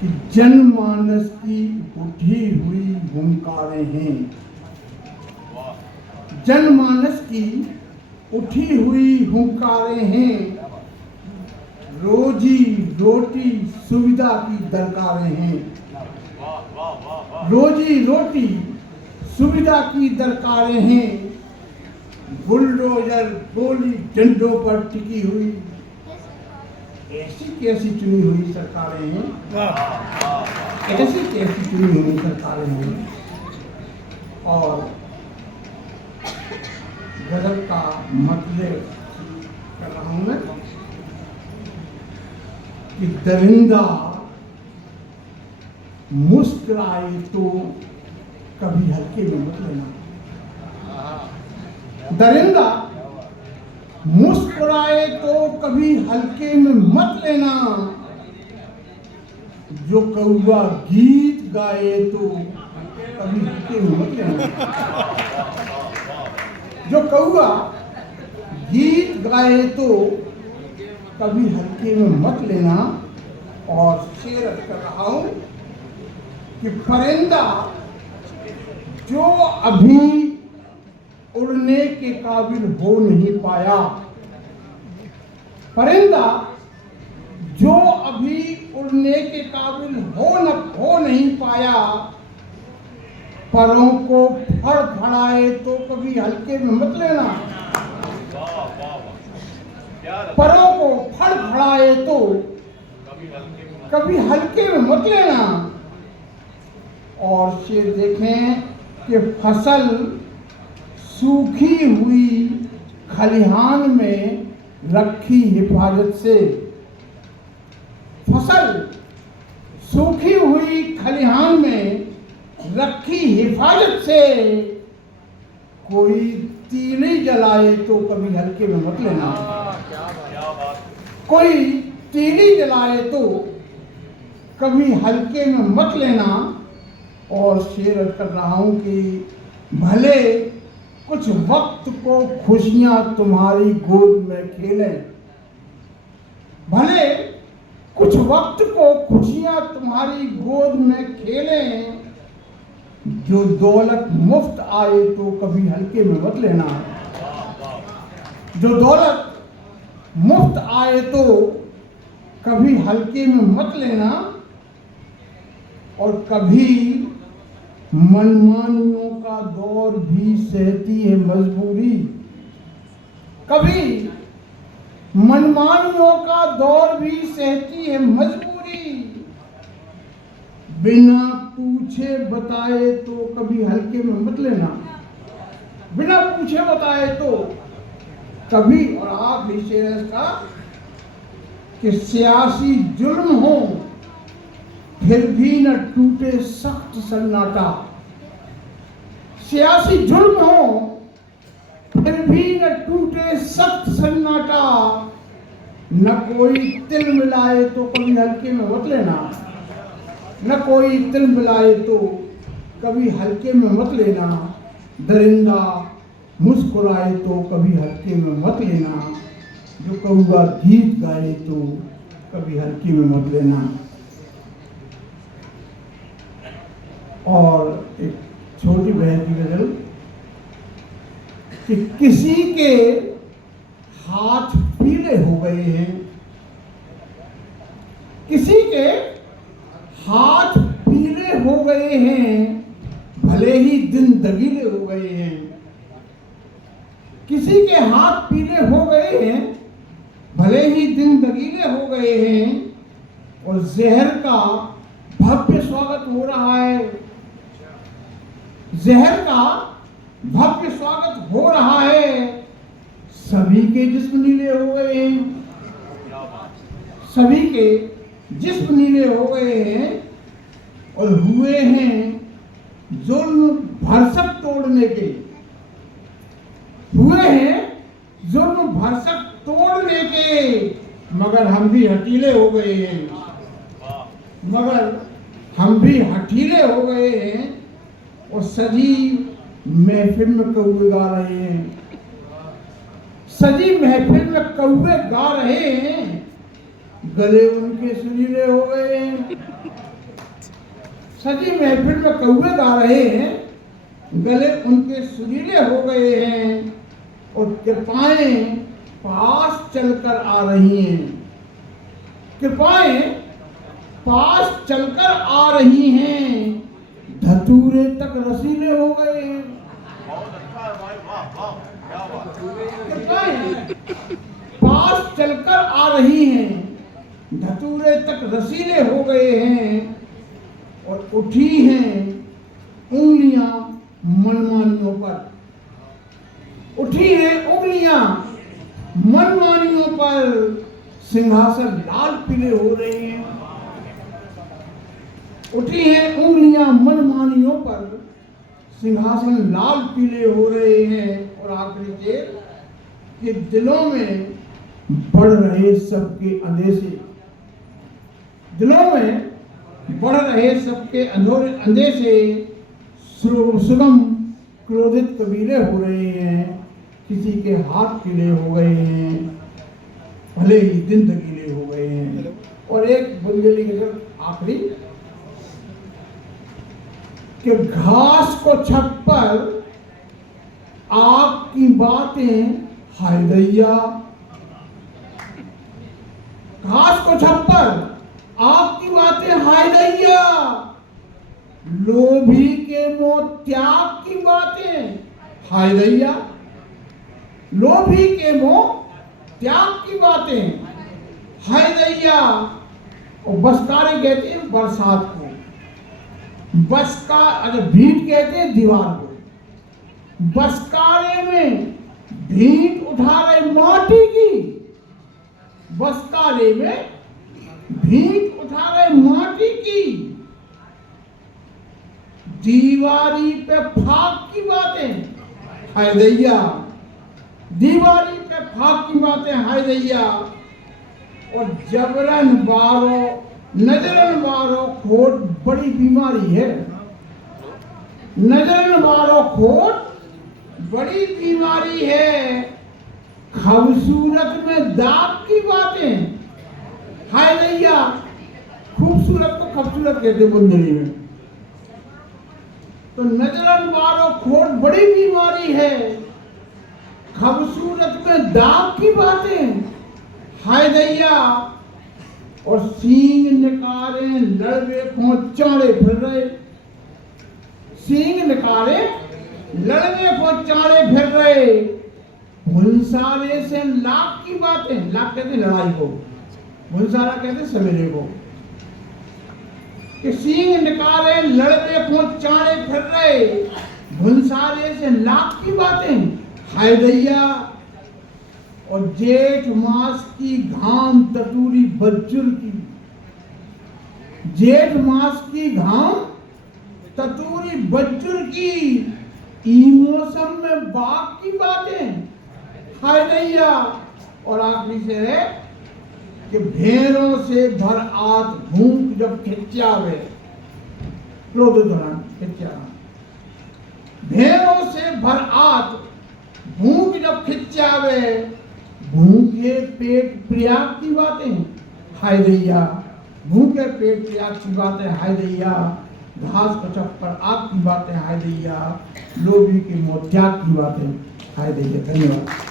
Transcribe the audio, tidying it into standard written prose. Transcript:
कि जनमानस की उठी हुई हुंकारें हैं। जनमानस की उठी हुई हुंकारें हैं, रोजी रोटी सुविधा की दरकारें हैं। रोजी रोटी सुविधा की दरकारें हैं, बुलडोजर गोली डंडों पर टिकी हुई ऐसी कैसी चुनी हुई सरकारें हैं। ऐसी कैसी चुनी हुई सरकारें हैं। और गजल का मतलब कर रहा हूं मैं कि दरिंदा मुस्कुराए तो कभी हल्के में मत लेना। दरिंदा मुस्कुराए तो कभी हल्के में मत लेना, जो कौवा गीत गाए तो कभी हल्के में मत लेना। जो कौवा गीत गाए तो कभी हल्के में मत लेना। और शेर कर रहा हूं कि परिंदा जो अभी उड़ने के काबिल हो नहीं पाया, परिंदा जो अभी उड़ने के काबिल हो नहीं पाया, परों को फड़फड़ाए तो कभी हल्के में मत लेना। परों को फड़फड़ाए तो कभी हल्के में मत लेना। और शेर देखें कि फसल सूखी हुई खलिहान में रखी हिफाजत से। फसल सूखी हुई खलिहान में रखी हिफाजत से, कोई तीली जलाए तो कभी हल्के में मत लेना। कोई तीली जलाए तो कभी हल्के में मत लेना। और शेर कर रहा हूं कि भले कुछ वक्त को खुशियां तुम्हारी गोद में खेलें, भले कुछ वक्त को खुशियां तुम्हारी गोद में खेलें, जो दौलत मुफ्त आए तो कभी हल्के में मत लेना। जो दौलत मुफ्त आए तो कभी हल्के में मत लेना। और कभी मनमानियों का दौर भी सहती है मजबूरी। कभी मनमानियों का दौर भी सहती है मजबूरी। बिना पूछे बताए तो कभी हल्के में मत लेना। बिना पूछे बताए तो कभी। और आखिरी शेर का कि सियासी जुल्म हो फिर भी न टूटे सख्त सन्नाटा। सियासी जुल्म हो फिर भी न टूटे सख्त सन्नाटा, न कोई तिल मिलाए तो कभी हल्के में मत लेना। न कोई तिल मिलाए तो कभी हल्के में मत लेना। दरिंदा मुस्कुराए तो कभी हल्के में मत लेना, जो कौवा गीत गाए तो कभी हल्के में मत लेना। और एक छोटी बहन की गजल कि किसी के हाथ पीले हो गए हैं, किसी के हाथ पीले हो गए हैं, भले ही दिन दगीले हो गए हैं। किसी के हाथ पीले हो गए हैं, भले ही दिन दगीले हो गए हैं। और जहर का भव्य स्वागत हो रहा है, जहर का भव्य स्वागत हो रहा है। सभी के जिस्म नीले हो गए हैं, सभी के जिस्म नीले हो गए हैं। और हुए हैं जुल्म भरसक तोड़ने के, हुए हैं जुल्म भरसक तोड़ने के, मगर हम भी हठीले हो गए हैं। मगर हम भी हठीले हो गए हैं। और सजी महफिल में कौवे गा रहे हैं, सजी महफिल में कौवे गा रहे हैं, गले उनके सुरीले हो गए हैं। सजी महफिल में कौवे गा रहे हैं, गले उनके सुरीले हो गए हैं और कृपाएं पास चलकर आ रही हैं। कृपाएं पास चलकर आ रही हैं, धतूरे तक रसीले हो गए हैं। कृपाएं पास चलकर आ रही हैं, धतूरे तक रसीले हो गए हैं और उठी हैं उंगलियां मनमानियों पर। उठी हैं उंगलियां मनमानियों पर, सिंहासन लाल पीले हो रहे हैं। उठी हैं उंगलियां मनमानियों पर, सिंहासन लाल पीले हो रहे हैं। और आखिरी शेर कि दिलों में बढ़ रहे सबके अंधेसे, दिलों में बढ़ रहे सबके अंधेसे, सुगम क्रोधित कबीले हो रहे हैं। किसी के हाथ पीले हो गए हैं, भले ही दिन तकीले हो गए हैं। और एक बुंदेली के साथ आखिरी कि घास को छप्पर आपकी बातें हाय दैया, घास को छप्पर आपकी बातें हाय दैया, लोभी के मोह त्याग की बातें हाय दैया, लोभी के मोह त्याग की बातें हाय दैया। और बसकारे कहते हैं बरसात को, भीट कहते हैं दीवार को। बसकारे में भीट उठा रहे माटी की, बसकारे में भीट उठा रहे माटी की, दीवारी पे फाक की बातें हाय दैया, दीवारी पे फाक की बातें हाय दैया। और जबरन बारो नजरन बारो खोट बड़ी बीमारी है, नजरन बारो खोट बड़ी बीमारी है। खूबसूरत में दाग की बातें हाय दैया, खूबसूरत को खूबसूरत कहते बुंदेली में। तो नजरन बारो खोट बड़ी बीमारी है, खूबसूरत में दाग की बातें हाय दैया। और सींग निकारे लड़वे को चाड़े फिर रहे, सींग निकारे लड़वे को चाड़े फिर रहे, भुनसारे से लाख की बातें, लाख कहते लड़ाई को, भुनसारा कहते सवेरे को। कि सींग निकाले लड़वे को चाड़े फिर रहे, भुनसारे से लाख की बातें हाय दैया। और जेठ मास की घाम तटूरी बज्जुर की, जेठ मास की घाम तटूरी बज्जुर की, ई मौसम में बाग की बातें हाय दैया। और आखिरी से है कि भेड़ों से भर आत भूख जब खिंचावे, क्रोध दौरान खिंचा, भेड़ों से भर आत भूख जब खिंचावे, भूखे पेट प्रियाग की बातें हाय दैया, भूखे पेट प्रियाग की बातें हाय दैया। घास को छप्पर आग की बातें हाय दैया, लोभी के मोह त्याग की बातें हाय दैया। धन्यवाद।